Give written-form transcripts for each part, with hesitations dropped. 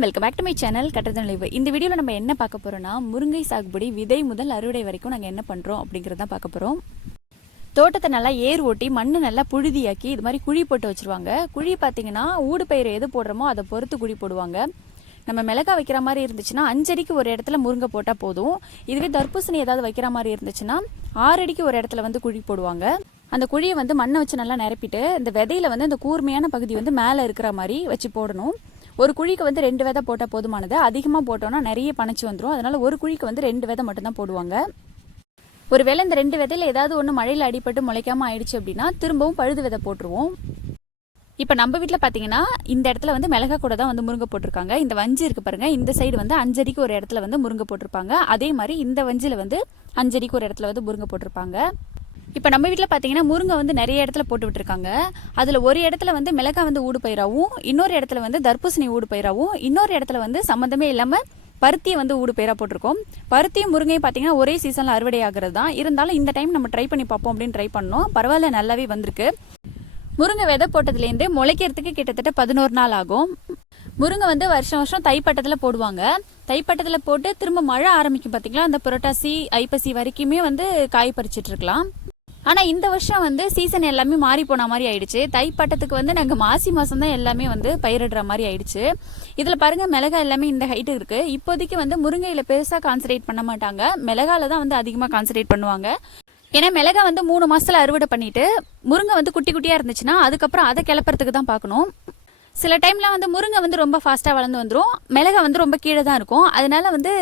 Welcome back to my channel கட்டதன் live. இந்த வீடியோவில் நம்ம என்ன பார்க்க போகிறோம்னா, முருங்கை சாகுபடி விதை முதல் அறுவடை வரைக்கும் நாங்கள் என்ன பண்ணுறோம் அப்படிங்கிறத பார்க்க போகிறோம். தோட்டத்தை நல்லா ஏர் ஓட்டி மண்ணை நல்லா புழுதியாக்கி இது மாதிரி குழி போட்டு வச்சுருவாங்க. குழி பார்த்தீங்கன்னா ஊடு பயிர் எது போடுறோமோ அதை பொறுத்து குழி போடுவாங்க. நம்ம மிளகா வைக்கிற மாதிரி இருந்துச்சுன்னா 5 அடிக்கு ஒரு இடத்துல முருங்கை போட்டால் போதும். இதுவே தர்பூசணி ஏதாவது வைக்கிற மாதிரி இருந்துச்சுன்னா 6 அடிக்கு ஒரு இடத்துல வந்து குழி போடுவாங்க. அந்த குழியை வந்து மண்ணை வச்சு நல்லா நிரப்பிட்டு இந்த விதையில வந்து இந்த கூர்மையான பகுதி வந்து மேலே இருக்கிற மாதிரி வச்சு போடணும். ஒரு குழிக்கு வந்து 2 விதை போட்டால் போதுமானது. அதிகமாக போட்டோன்னா நிறைய பனைச்சு வந்துடும். அதனால ஒரு குழிக்கு வந்து 2 விதை மட்டும்தான் போடுவாங்க. ஒருவேளை இந்த 2 விதையில ஏதாவது ஒன்று மழையில் அடிபட்டு முளைக்காமல் ஆயிடுச்சு அப்படின்னா திரும்பவும் பழுது விதை போட்டுருவோம். இப்போ நம்ம வீட்டில் பார்த்தீங்கன்னா இந்த இடத்துல வந்து மிளகா கூட தான் வந்து முருங்கை போட்டிருக்காங்க. இந்த வஞ்சி இருக்கு பாருங்க, இந்த சைடு வந்து 5 அடிக்கு ஒரு இடத்துல வந்து முருங்கை போட்டிருப்பாங்க. அதே மாதிரி இந்த வஞ்சியில் வந்து 5 அடிக்கு ஒரு இடத்துல வந்து முருங்கை போட்டிருப்பாங்க. இப்போ நம்ம வீட்டில் பார்த்தீங்கன்னா முருங்கை வந்து நிறைய இடத்துல போட்டு விட்டுருக்காங்க. அதில் ஒரு இடத்துல வந்து மிளகா வந்து ஊடு பயிராகவும், இன்னொரு இடத்துல வந்து தர்பூசணி ஊடு பயிராகவும், இன்னொரு இடத்துல வந்து சம்மந்தமே இல்லாமல் பருத்தியை வந்து ஊடு பயிராக போட்டிருக்கோம். பருத்தியும் முருங்கையும் பார்த்தீங்கன்னா ஒரே சீசனில் அறுவடை ஆகிறது தான். இருந்தாலும் இந்த டைம் நம்ம ட்ரை பண்ணி பார்ப்போம் அப்படின்னு ட்ரை பண்ணோம். பரவாயில்ல, நல்லாவே வந்திருக்கு. முருங்கை விதை போட்டதுலேருந்து முளைக்கிறதுக்கு கிட்டத்தட்ட 11 நாள் ஆகும். முருங்கை வந்து வருஷம் தைப்பட்டத்தில் போடுவாங்க. தைப்பட்டத்தில் போட்டு திரும்ப மழை ஆரம்பிக்கும் பார்த்தீங்களா, அந்த புரட்டாசி ஐப்பசி வரைக்குமே வந்து காய் பறிச்சிட்டு இருக்கலாம். ஆனால் இந்த வருஷம் வந்து சீசன் எல்லாமே மாறி போன மாதிரி ஆயிடுச்சு. தைப்பட்டத்துக்கு வந்து நாங்கள் மாசி மாதம் தான் எல்லாமே வந்து பயிரிடுற மாதிரி ஆயிடுச்சு. இதில் பாருங்கள், மிளகாய் எல்லாமே இந்த ஹைட்டு இருக்குது. இப்போதைக்கு வந்து முருங்கையில் பெருசாக கான்சன்ட்ரேட் பண்ண மாட்டாங்க. மிளகாயில் தான் வந்து அதிகமாக கான்சன்ட்ரேட் பண்ணுவாங்க. ஏன்னா மிளகாய் வந்து 3 மாதத்தில் அறுவடை பண்ணிட்டு முருங்கை வந்து குட்டி குட்டியாக இருந்துச்சுன்னா அதுக்கப்புறம் அதை கிளப்புறதுக்கு தான் பார்க்கணும். சில டைம்லாம் வந்து முருங்கை வந்து ரொம்ப ஃபாஸ்ட்டாக வளர்ந்து வந்துடும், மிளகாய் வந்து ரொம்ப கீழே தான் இருக்கும். அதனால வந்து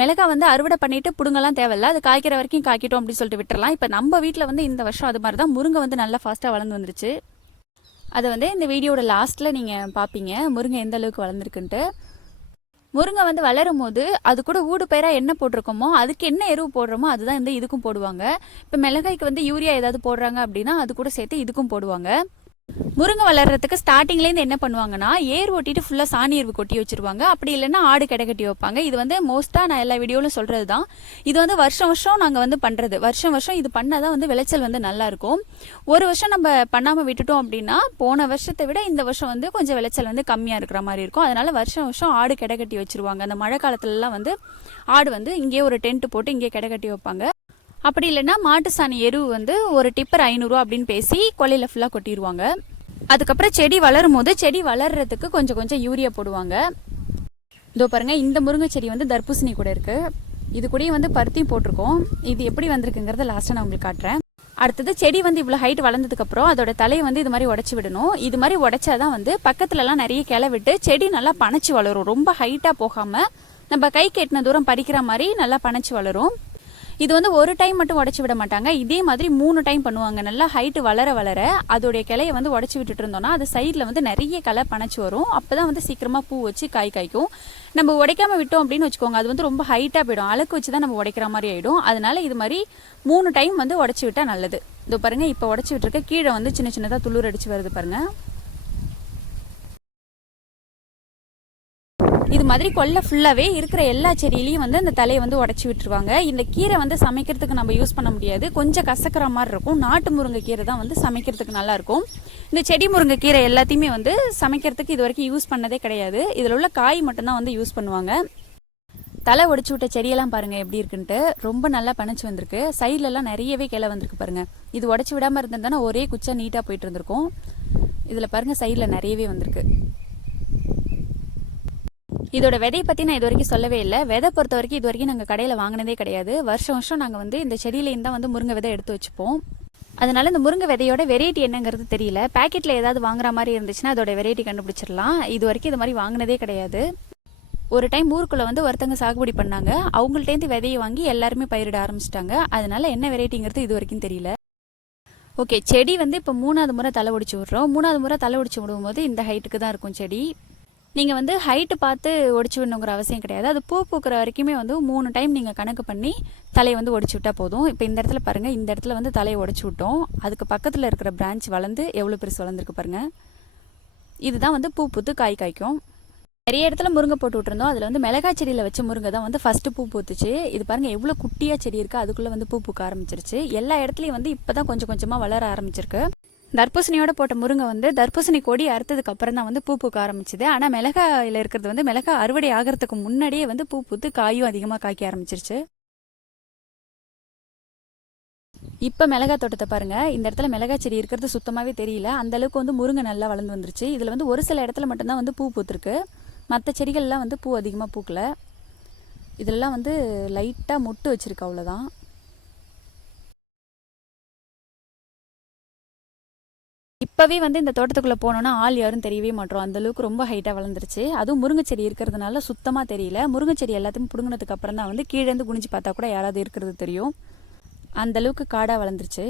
மிளகாய் வந்து அறுவடை பண்ணிட்டு பிடுங்கலாம் தேவையில்ல, அது காய்க்கிற வரைக்கும் காய்க்கிட்டோம் அப்படின்னு சொல்லிட்டு விட்டுறலாம். இப்போ நம்ம வீட்டில் வந்து இந்த வருஷம் அது மாதிரி தான் முருங்கை வந்து நல்லா ஃபாஸ்ட்டாக வளர்ந்து வந்துருச்சு. அதை வந்து இந்த வீடியோட லாஸ்ட்டில் நீங்கள் பார்ப்பீங்க முருங்கை எந்த அளவுக்கு வளர்ந்துருக்குன்ட்டு. முருங்கை வந்து வளரும் போது அது கூட ஊடு பயிராக என்ன போட்டிருக்கோமோ அதுக்கு என்ன எருவு போடுறோமோ அதுதான் இந்த இதுக்கும் போடுவாங்க. இப்போ மிளகாய்க்கு வந்து யூரியா ஏதாவது போடுறாங்க அப்படின்னா அது கூட சேர்த்து இதுக்கும் போடுவாங்க. முருங்கை வளர்றதுக்கு ஸ்டார்டிங்லேருந்து என்ன பண்ணுவாங்கன்னா, ஏர் ஓட்டிட்டு ஃபுல்லாக சாணி எருவு கொட்டி வச்சிருவாங்க. அப்படி இல்லைன்னா ஆடு கடை கட்டி வைப்பாங்க. இது வந்து மோஸ்ட்டாக நான் எல்லா வீடியோவிலும் சொல்கிறது தான். இது வந்து வருஷம் நாங்கள் வந்து பண்ணுறது. வருஷம் இது பண்ணால் தான் வந்து விளைச்சல் வந்து நல்லாயிருக்கும். ஒரு வருஷம் நம்ம பண்ணாமல் விட்டுட்டோம் அப்படின்னா போன வருஷத்தை விட இந்த வருஷம் வந்து கொஞ்சம் விளைச்சல் வந்து கம்மியாக இருக்கிற மாதிரி இருக்கும். அதனால வருஷம் ஆடு கடை கட்டி வச்சிருவாங்க. அந்த மழை காலத்துலலாம் வந்து ஆடு வந்து இங்கே ஒரு டென்ட் போட்டு இங்கே கடை கட்டி வைப்பாங்க. அப்படி இல்லைன்னா மாட்டு சாணி எருவு வந்து ஒரு டிப்பர் 500 ரூபா அப்படின்னு பேசி கொல்லையில் ஃபுல்லாக கொட்டிடுவாங்க. அதுக்கப்புறம் செடி வளரும் போது செடி வளர்றதுக்கு கொஞ்சம் யூரியா போடுவாங்க. இதோ பாருங்க, இந்த முருங்கை செடி வந்து தர்பூசணி கூட இருக்கு. இது கூடயே வந்து பருத்தியும் போட்டிருக்கோம். இது எப்படி வந்திருக்குங்கிறத லாஸ்ட்டாக நான் உங்களுக்கு காட்டுறேன். அடுத்தது செடி வந்து இவ்வளோ ஹைட் வளர்ந்ததுக்கப்புறம் அதோட தலையை வந்து இது மாதிரி உடச்சி விடணும். இது மாதிரி உடைச்சாதான் வந்து பக்கத்துலலாம் நிறைய கிளை விட்டு செடி நல்லா பனைச்சி வளரும். ரொம்ப ஹைட்டாக போகாமல் நம்ம கை கெட்டின தூரம் பறிக்கிற மாதிரி நல்லா பனைச்சி வளரும். இது வந்து ஒரு டைம் மட்டும் உடச்சி விட மாட்டாங்க, இதே மாதிரி 3 டைம் பண்ணுவாங்க. நல்லா ஹைட்டு வளர அதோடைய கிளையை வந்து உடச்சி விட்டுட்டு இருந்தோம்னா அது சைடில் வந்து நிறைய கிளை பனைச்சி வரும். அப்போ தான் வந்து சீக்கிரமாக பூ வச்சு காய்க்கும். நம்ம உடைக்காமல் விட்டோம் அப்படின்னு வச்சுக்கோங்க, அது வந்து ரொம்ப ஹைட்டாக போயிடும். அழுக்கு வச்சு தான் நம்ம உடைக்கிற மாதிரி ஆகிடும். அதனால இது மாதிரி 3 டைம் வந்து உடச்சி விட்டால் நல்லது. இதோ பாருங்கள், இப்போ உடச்சி விட்டுருக்க கீழே வந்து சின்னதாக துளிர் அடிச்சு வருது பாருங்கள். இது மாதிரி கொல்லை ஃபுல்லாகவே இருக்கிற எல்லா செடியிலையும் வந்து அந்த தலையை வந்து உடச்சி விட்டுருவாங்க. இந்த கீரை வந்து சமைக்கிறதுக்கு நம்ம யூஸ் பண்ண முடியாது, கொஞ்சம் கசக்கிற மாதிரி இருக்கும். நாட்டு முருங்கை கீரை தான் வந்து சமைக்கிறதுக்கு நல்லாயிருக்கும். இந்த செடி முருங்கை கீரை எல்லாத்தையுமே வந்து சமைக்கிறதுக்கு இது வரைக்கும் யூஸ் பண்ணதே கிடையாது. இதில் உள்ள காய் மட்டும்தான் வந்து யூஸ் பண்ணுவாங்க. தலை உடச்சி விட்ட செடியெல்லாம் பாருங்கள் எப்படி இருக்குன்ட்டு. ரொம்ப நல்லா பனைச்சு வந்திருக்கு. சைட்லலாம் நிறையவே கிளை வந்திருக்கு பாருங்கள். இது உடச்சி விடாமல் இருந்திருந்தானா ஒரே குச்சா நீட்டாக போயிட்டு இருந்திருக்கும். இதில் பாருங்கள், சைடில் நிறையவே வந்திருக்கு. இதோட விதையை பற்றி நான் இது வரைக்கும் சொல்லவே இல்லை. விதை பொறுத்த வரைக்கும் இது வரைக்கும் நாங்கள் கடையில் வாங்கினதே கிடையாது. வருஷம் நாங்கள் வந்து இந்த செடியிலேருந்து தான் வந்து முருங்கை விதை எடுத்து வச்சுப்போம். அதனால இந்த முருங்கை விதையோட வெரைட்டி என்னங்கிறது தெரியல. பேக்கெட்டில் ஏதாவது வாங்குற மாதிரி இருந்துச்சுன்னா அதோட வெரைட்டி கண்டுபிடிச்சிடலாம். இது வரைக்கும் இது மாதிரி வாங்கினதே கிடையாது. ஒரு டைம் ஊருக்குள்ளே வந்து ஒருத்தங்க சாகுபடி பண்ணாங்க. அவங்கள்ட்டேருந்து விதையை வாங்கி எல்லாருமே பயிரிட ஆரம்பிச்சிட்டாங்க. அதனால என்ன வெரைட்டிங்கிறது இது வரைக்கும் தெரியல. ஓகே, செடி வந்து இப்போ 3வது முறை தலை ஒடிச்சு விட்றோம். 3வது முறை தலை ஒடிச்சு விடும்போது இந்த ஹைட்டுக்கு தான் இருக்கும் செடி. நீங்கள் வந்து ஹைட்டு பார்த்து ஒடிச்சு விடணுங்கிற அவசியம் கிடையாது. அது பூ பூக்கிற வரைக்குமே வந்து 3 டைம் நீங்கள் கணக்கு பண்ணி தலையை வந்து ஒடிச்சு விட்டால் போதும். இப்போ இந்த இடத்துல பாருங்கள், இந்த இடத்துல வந்து தலையை உடச்சி விட்டோம். அதுக்கு பக்கத்தில் இருக்கிற பிரான்ச் வளர்ந்து எவ்வளோ பெருசு வளர்ந்துருக்கு பாருங்கள். இதுதான் வந்து பூ பூத்து காய்க்கும். நிறைய இடத்துல முருங்கை போட்டு விட்டுருந்தோம். அதில் வந்து மிளகாய் செடியில் வச்ச முருங்கை தான் வந்து ஃபஸ்ட்டு பூ பூத்துச்சு. இது பாருங்கள், எவ்வளோ குட்டியாக செடி இருக்குது, அதுக்குள்ளே வந்து பூ பூக்க ஆரம்பிச்சிருச்சு. எல்லா இடத்துலையும் வந்து இப்போ தான் கொஞ்சமாக வளர ஆரம்பிச்சிருக்கு. தர்பூசணியோட போட்ட முருங்கை வந்து தர்பூசணி கொடி அறுத்ததுக்கு அப்புறம் தான் வந்து பூ பூக்க ஆரம்பிச்சுது. ஆனால் மிளகாயில் இருக்கிறது வந்து மிளகாய் அறுவடை ஆகிறதுக்கு முன்னாடியே வந்து பூ பூத்து காயும் அதிகமாக காய்க்க ஆரம்பிச்சிருச்சு. இப்போ மிளகாய் தோட்டத்தை பாருங்கள். இந்த இடத்துல மிளகாய் செடி இருக்கிறது சுத்தமாகவே தெரியல. அந்தளவுக்கு வந்து முருங்கை நல்லா வளர்ந்து வந்துருச்சு. இதில் வந்து ஒரு சில இடத்துல மட்டும்தான் வந்து பூ பூத்துருக்கு. மற்ற செடிகள்லாம் வந்து பூ அதிகமாக பூக்கலை. இதெல்லாம் வந்து லைட்டாக மொட்டு வச்சுருக்கு, அவ்வளோதான். இப்போவே வந்து இந்த தோட்டத்துக்குள்ளே போனோன்னா ஆள் யாரும் தெரியவே மாட்டோம். அந்தளவுக்கு ரொம்ப ஹைட்டாக வளர்ந்துருச்சு. அதுவும் முருங்கைச்செடி இருக்கிறதுனால சுத்தமாக தெரியல. முருங்கைச்செடி எல்லாத்தையும் பிடுங்கினதுக்கு அப்புறம் தான் வந்து கீழேருந்து குனிஞ்சு பார்த்தா கூட யாராவது இருக்கிறது தெரியும். அந்தளவுக்கு காடாக வளர்ந்துருச்சு.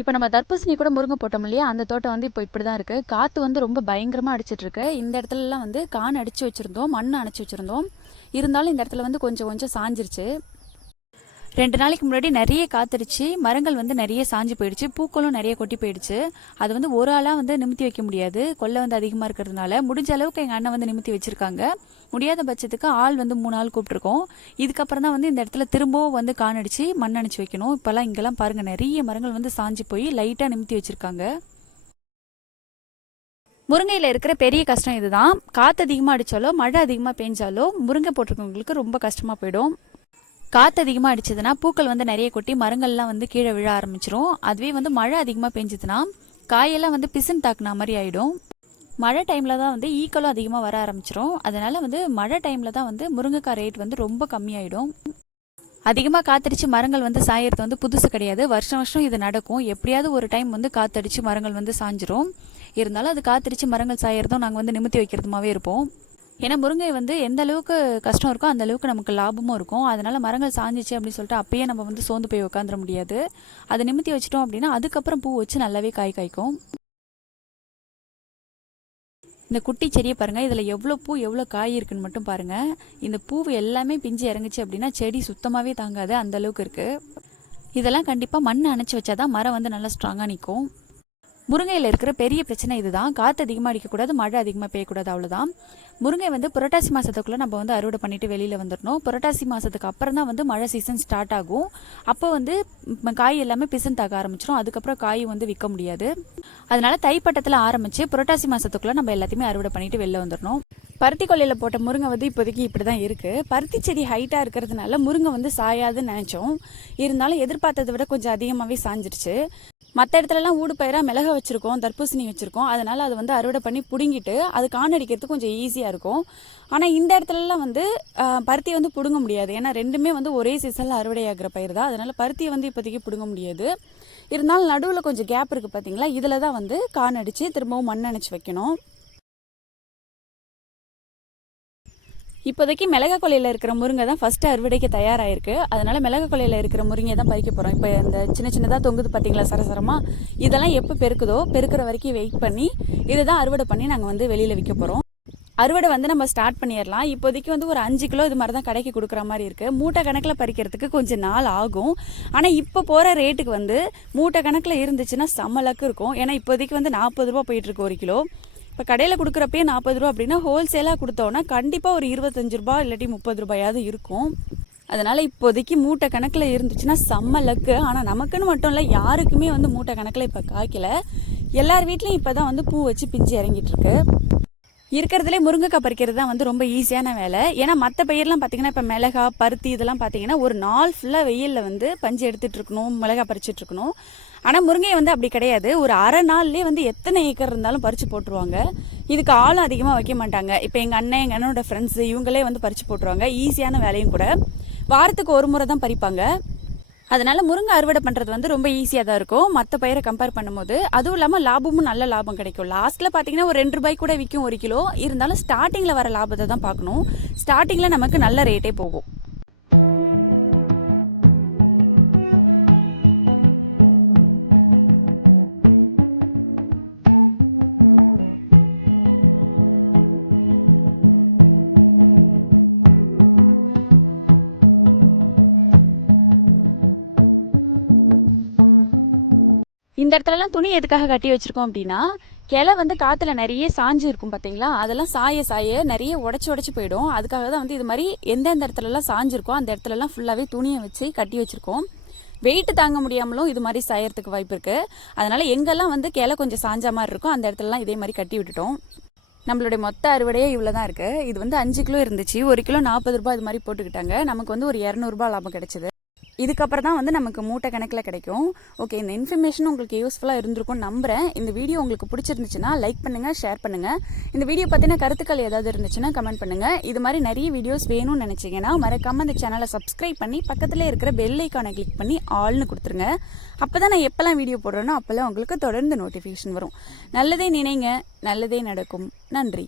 இப்போ நம்ம தர்பூசணி கூட முருங்கை போட்டோம் இல்லையா, அந்த தோட்டம் வந்து இப்போ இப்படி தான் இருக்குது. காற்று வந்து ரொம்ப பயங்கரமாக அடிச்சிட்ருக்கு. இந்த இடத்துலலாம் வந்து கான் அடித்து வச்சுருந்தோம், மண் அணைச்சி வச்சுருந்தோம். இருந்தாலும் இந்த இடத்துல வந்து கொஞ்சம் கொஞ்சம் சாஞ்சிருச்சு. 2 நாளைக்கு முன்னாடி நிறைய காத்தடிச்சு மரங்கள் வந்து நிறைய சாஞ்சு போயிடுச்சு. பூக்களும் நிறைய கொட்டி போயிடுச்சு. அது வந்து ஒரு ஆளாக வந்து நிமித்தி வைக்க முடியாது, கொள்ளை வந்து அதிகமாக இருக்கிறதுனால. முடிஞ்ச அளவுக்கு எங்கள் அண்ணன் வந்து நிமித்தி வச்சுருக்காங்க. முடியாத பட்சத்துக்கு ஆள் வந்து 3 ஆள் கூப்பிட்ருக்கோம். இதுக்கப்புறம் தான் வந்து இந்த இடத்துல திரும்பவும் வந்து காணடிச்சு மண் அணைச்சி வைக்கணும். இப்போல்லாம் இங்கெல்லாம் பாருங்கள், நிறைய மரங்கள் வந்து சாஞ்சு போய் லைட்டாக நிமித்தி வச்சுருக்காங்க. முருங்கையில் இருக்கிற பெரிய கஷ்டம் இதுதான். காற்று அதிகமாக அடித்தாலோ மழை அதிகமாக பெஞ்சாலோ முருங்கை போட்டிருக்கவங்களுக்கு ரொம்ப கஷ்டமாக போயிடும். காற்று அதிகமாக அடிச்சதுன்னா பூக்கள் வந்து நிறைய கொட்டி மரங்கள்லாம் வந்து கீழே விழ ஆரம்பிச்சிரும். அதுவே வந்து மழை அதிகமாக பெஞ்சுதுன்னா காயெல்லாம் வந்து பிசின் தாக்குன மாதிரி ஆகிடும். மழை டைமில் தான் வந்து ஈக்களும் அதிகமாக வர ஆரம்பிச்சிரும். அதனால் வந்து மழை டைமில் தான் வந்து முருங்கைக்காய் ரேட் வந்து ரொம்ப கம்மியாயிடும். அதிகமாக காத்தடிச்சு மரங்கள் வந்து சாயறது வந்து புதுசு கிடையாது. வருஷம் வருஷம் இது நடக்கும். எப்படியாவது ஒரு டைம் வந்து காத்தடிச்சு மரங்கள் வந்து சாஞ்சிரும். இருந்தாலும் அது காத்தடிச்சு மரங்கள் சாயறதும் நாங்கள் வந்து நிமித்தி வைக்கிறதுமாவே இருப்போம். ஏன்னா முருங்கை வந்து எந்த அளவுக்கு கஷ்டம் இருக்கோ அந்த அளவுக்கு நமக்கு லாபமும் இருக்கும். அதனால் மரங்கள் சாஞ்சிச்சு அப்படின்னு சொல்லிட்டு அப்பயே நம்ம வந்து சோர்ந்து போய் உட்காந்துட முடியாது. அதை நிமித்தி வச்சிட்டோம் அப்படின்னா அதுக்கப்புறம் பூ வச்சு நல்லாவே காய் காய்க்கும். இந்த குட்டி செடியை பாருங்கள், இதில் எவ்வளோ பூ எவ்வளோ காய் இருக்குன்னு மட்டும் பாருங்கள். இந்த பூ எல்லாமே பிஞ்சு இறங்குச்சு அப்படின்னா செடி சுத்தமாகவே தாங்காது, அந்தளவுக்கு இருக்குது. இதெல்லாம் கண்டிப்பாக மண் அணைச்சி வச்சா தான் மரம் வந்து நல்லா ஸ்ட்ராங்காக நிற்கும். முருங்கையில் இருக்கிற பெரிய பிரச்சனை இதுதான். காற்று அதிகமாக அடிக்கக்கூடாது, மழை அதிகமாக பெய்யக்கூடாது, அவ்வளோதான். முருங்கை வந்து புரட்டாசி மாதத்துக்குள்ளே நம்ம வந்து அறுவடை பண்ணிவிட்டு வெளியில் வந்துடணும். புரட்டாசி மாதத்துக்கு அப்புறம் தான் வந்து மழை சீசன் ஸ்டார்ட் ஆகும். அப்போ வந்து காய் எல்லாமே பிசந்தாக ஆரம்பிச்சிடும். அதுக்கப்புறம் காய் வந்து விற்க முடியாது. அதனால் தைப்பட்டத்தில் ஆரம்பித்து புரட்டாசி மாதத்துக்குள்ளே நம்ம எல்லாத்தையுமே அறுவடை பண்ணிவிட்டு வெளில வந்துடணும். பருத்தி கொல்லையில் போட்ட முருங்கை வந்து இப்போதைக்கு இப்படி தான் இருக்குது. பருத்தி செடி ஹைட்டாக இருக்கிறதுனால முருங்கை வந்து சாயாதுன்னு நினச்சோம். இருந்தாலும் எதிர்பார்த்ததை விட கொஞ்சம் அதிகமாகவே சாஞ்சிருச்சு. மற்ற இடத்துலலாம் ஊடு பயிராக மிளகா வச்சுருக்கோம், தர்பூசணி வச்சுருக்கோம். அதனால் அது வந்து அறுவடை பண்ணி பிடுங்கிட்டு அது காணடிக்கிறதுக்கு கொஞ்சம் ஈஸியாக இருக்கும். ஆனால் இந்த இடத்துலலாம் வந்து பருத்தியை வந்து பிடுங்க முடியாது. ஏன்னா ரெண்டுமே வந்து ஒரே சீசனில் அறுவடை ஆகிற பயிர் தான். அதனால் பருத்தியை வந்து இப்போதைக்கு பிடுங்க முடியாது. இருந்தாலும் நடுவில் கொஞ்சம் கேப் இருக்குது பார்த்தீங்களா, இதில் தான் வந்து காணடிச்சு திரும்பவும் மண் அணைச்சி வைக்கணும். இப்போதைக்கு மிளகா கொலையில் இருக்கிற முருங்கை தான் ஃபஸ்ட்டு அறுவடைக்கு தயாராகிருக்கு. அதனால் மிளகா கொலையில் இருக்கிற முருங்கை தான் பறிக்க போகிறோம். இப்போ இந்த சின்ன சின்னதாக தொங்குது பார்த்தீங்களா சரசரமாக, இதெல்லாம் எப்போ பெருக்குதோ பெருக்கிற வரைக்கும் வெயிட் பண்ணி இதை தான் அறுவடை பண்ணி நாங்கள் வந்து வெளியில் விற்க போகிறோம். அறுவடை வந்து நம்ம ஸ்டார்ட் பண்ணிடலாம். இப்போதைக்கு வந்து ஒரு 5 கிலோ இது மாதிரி தான் கடைக்கு கொடுக்குற மாதிரி இருக்குது. மூட்டை கணக்கில் பறிக்கிறதுக்கு கொஞ்சம் நாள் ஆகும். ஆனால் இப்போ போகிற ரேட்டுக்கு வந்து மூட்டை கணக்கில் இருந்துச்சுன்னா செம்மலக்கு இருக்கும். ஏன்னா இப்போதைக்கு வந்து 40 ரூபா போயிட்டுருக்கு 1 கிலோ. இப்போ கடையில் கொடுக்குறப்பே 40 ரூபா அப்படின்னா ஹோல்சேலாக கொடுத்தோன்னா கண்டிப்பாக ஒரு 25 ரூபா இல்லாட்டி 30 ரூபாயாவது இருக்கும். அதனால் இப்போதைக்கு மூட்டை கணக்கில் இருந்துச்சுன்னா செம்ம லக்கு. ஆனால் நமக்குன்னு மட்டும் இல்லை, யாருக்குமே வந்து மூட்டை கணக்கில் இப்போ காய்க்கல. எல்லார் வீட்லேயும் இப்போ தான் வந்து பூ வச்சு பிஞ்சு இறங்கிட்டுருக்கு. இருக்கிறதுலே முருங்கைக்காய் பறிக்கிறது தான் வந்து ரொம்ப ஈஸியான வேலை. ஏன்னா மற்ற பயிரெலாம் பார்த்திங்கன்னா இப்போ மிளகா பருத்தி இதெல்லாம் பார்த்திங்கன்னா ஒரு நாள் ஃபுல்லாக வெயிலில் வந்து பஞ்சு எடுத்துகிட்டு இருக்கணும், மிளகா பறிச்சுட்டு இருக்கணும். ஆனால் முருங்கையை வந்து அப்படி கிடையாது. ஒரு அரை நாள்லேயே வந்து எத்தனை ஏக்கர் இருந்தாலும் பறித்து போட்டுருவாங்க. இதுக்கு ஆளும் அதிகமாக வைக்க மாட்டாங்க. இப்போ எங்கள் அண்ணனோட ஃப்ரெண்ட்ஸு இவங்களே வந்து பறித்து போட்டுருவாங்க. ஈஸியான வேலையும் கூட. வாரத்துக்கு ஒரு முறை தான் பறிப்பாங்க. அதனால் முருங்கை அறுவடை பண்ணுறது வந்து ரொம்ப ஈஸியாக தான் இருக்கும் மற்ற பயிரை கம்பேர் பண்ணும்போது. அதுவும் இல்லாமல் லாபமும் நல்ல லாபம் கிடைக்கும். லாஸ்ட்டில் பார்த்தீங்கன்னா ஒரு 2 ரூபாய் கூட விற்கும் 1 கிலோ. இருந்தாலும் ஸ்டார்டிங்கில் வர லாபத்தை தான் பார்க்கணும். ஸ்டார்டிங்கில் நமக்கு நல்ல ரேட்டே போகும். இந்த இடத்துலலாம் துணி எதுக்காக கட்டி வச்சுருக்கோம் அப்படின்னா, கிளை வந்து காற்றுல நிறைய சாஞ்சு இருக்கும் பார்த்தீங்களா, அதெல்லாம் சாய சாய நிறைய உடச்சி போயிடும். அதுக்காக தான் வந்து இது மாதிரி எந்தெந்த இடத்துலலாம் சாஞ்சிருக்கோ அந்த இடத்துலலாம் ஃபுல்லாகவே துணியை வச்சு கட்டி வச்சுருக்கோம். வெயிட்டு தாங்க முடியாமலும் இது மாதிரி சாயறதுக்கு வாய்ப்பு இருக்குது. அதனால் எங்கெல்லாம் வந்து கிளை கொஞ்சம் சாஞ்ச மாதிரி இருக்கும் அந்த இடத்துலலாம் இதே மாதிரி கட்டி விட்டுட்டோம். நம்மளுடைய மொத்த அறுவடையே இவ்வளோ தான் இருக்குது. இது வந்து 5 கிலோ இருந்துச்சு. 1 கிலோ 40 ரூபாய் இது மாதிரி போட்டுக்கிட்டாங்க. நமக்கு வந்து ஒரு 200 ரூபாய் லாபம் கிடைச்சிது. இதுக்கப்புறம் தான் வந்து நமக்கு மூட்டை கணக்கில் கிடைக்கும். ஓகே, இந்த இன்ஃபர்மேஷன் உங்களுக்கு யூஸ்ஃபுல்லாக இருந்திருக்கும்னு நம்புகிறேன். இந்த வீடியோ உங்களுக்கு பிடிச்சிருந்துச்சுன்னா லைக் பண்ணுங்கள், ஷேர் பண்ணுங்கள். இந்த வீடியோ பற்றின கருத்துக்கள் ஏதாவது இருந்துச்சுன்னா கமெண்ட் பண்ணுங்கள். இது மாதிரி நிறைய வீடியோஸ் வேணும்னு நினச்சிங்கன்னா மறக்காமல் இந்த சேனலை சப்ஸ்கிரைப் பண்ணி பக்கத்தில் இருக்கிற பெல் ஐக்கானை கிளிக் பண்ணி ஆல்னு கொடுத்துருங்க. அப்போ தான் நான் எப்போல்லாம் வீடியோ போடுறேனோ அப்போல்லாம் உங்களுக்கு தொடர்ந்து நோட்டிஃபிகேஷன் வரும். நல்லதே நினைங்க, நல்லதே நடக்கும். நன்றி.